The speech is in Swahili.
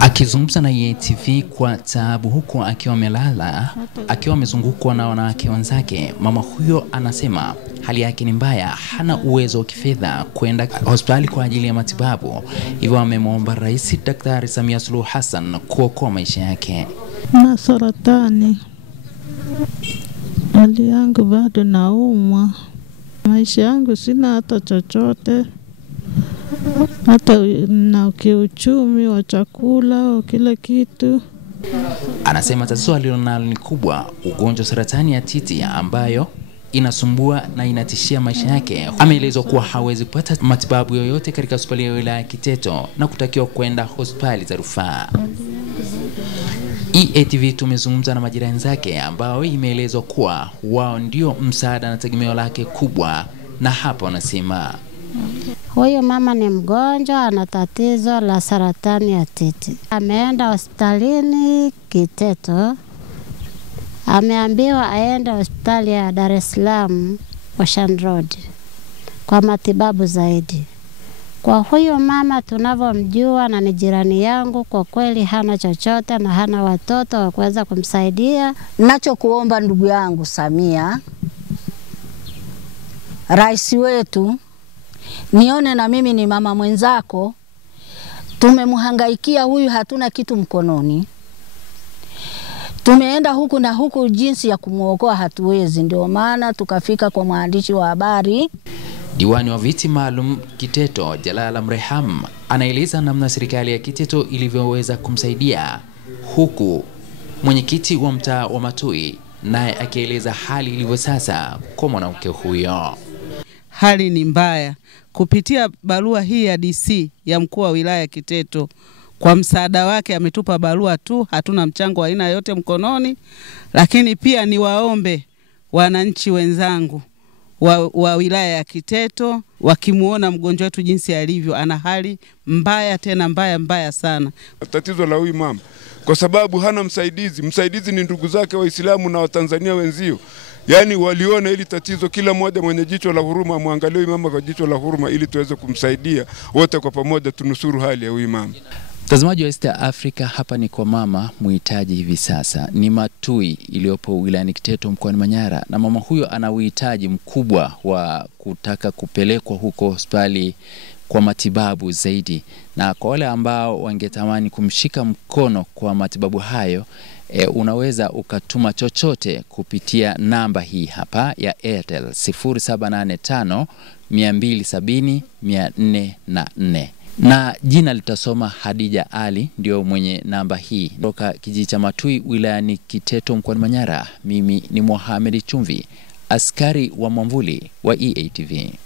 Akizungumza na EATV kwa taabu huko akiwa amelala, akiwa amezungukwa na wanawake wenzake, mama huyo anasema hali yake ni mbaya, hana uwezo wa kifedha kwenda hospitali kwa ajili ya matibabu. Hivyo amemwomba Rais Daktari Samia Suluhu Hassan kuokoa maisha yake. Na saratani. Hali yangu bado naumwa. Maisha yangu sina hata chochote. Hata na kiuchumi wa chakula wa kila kitu. Anasema tatizo alilonalo ni kubwa, ugonjwa saratani ya titi ambayo inasumbua na inatishia maisha yake. Ameelezwa kuwa hawezi kupata matibabu yoyote katika hospitali ya wilaya Kiteto na kutakiwa kwenda hospitali za rufaa. EATV tumezungumza na majirani zake ambao imeelezwa kuwa wao ndio msaada na tegemeo lake kubwa, na hapa wanasema huyu mama ni mgonjwa, ana tatizo la saratani ya titi. Ameenda hospitalini Kiteto. Ameambiwa aende hospitali ya Dar es Salaam Ocean Road kwa matibabu zaidi. Kwa huyu mama tunavyomjua na ni jirani yangu, kwa kweli hana chochote na hana watoto wa kuweza kumsaidia. Ninachokuomba ndugu yangu Samia, rais wetu, nione na mimi ni mama mwenzako. Tumemhangaikia huyu, hatuna kitu mkononi. Tumeenda huku na huku, jinsi ya kumuokoa hatuwezi, ndio maana tukafika kwa mwandishi wa habari. Diwani wa viti maalum Kiteto Jalala Mreham anaeleza namna serikali ya Kiteto ilivyoweza kumsaidia, huku mwenyekiti wa mtaa wa Matui naye akieleza hali ilivyo sasa kwa mwanamke huyo. Hali ni mbaya. Kupitia barua hii ya DC ya mkuu wa wilaya Kiteto, kwa msaada wake ametupa barua tu, hatuna mchango wa aina yote mkononi. Lakini pia ni waombe wananchi wenzangu wa wilaya ya Kiteto, wakimuona mgonjwa wetu jinsi alivyo, ana hali mbaya, tena mbaya sana. Tatizo la huyu mama kwa sababu hana msaidizi. Msaidizi ni ndugu zake Waislamu na Watanzania wenzio. Yani waliona ili tatizo, kila mmoja mwenye jicho la huruma muangalie huyu mama kwa jicho la huruma, ili tuweze kumsaidia wote kwa pamoja, tunusuru hali ya huyu mama. Mtazamaji wa East Africa, hapa ni kwa mama muhitaji hivi sasa. Ni Matui iliyopo wilayani Kiteto mkoani Manyara, na mama huyo ana uhitaji mkubwa wa kutaka kupelekwa huko hospitali kwa matibabu zaidi. Na kwa wale ambao wangetamani kumshika mkono kwa matibabu hayo, unaweza ukatuma chochote kupitia namba hii hapa ya Airtel 0785 270 404. Na jina litasoma Hadija Ali, ndio mwenye namba hii. Kutoka kijiji cha Matui wilayani Kiteto mkoani Manyara, mimi ni Mohamed Chumvi, askari wa mwamvuli wa EATV.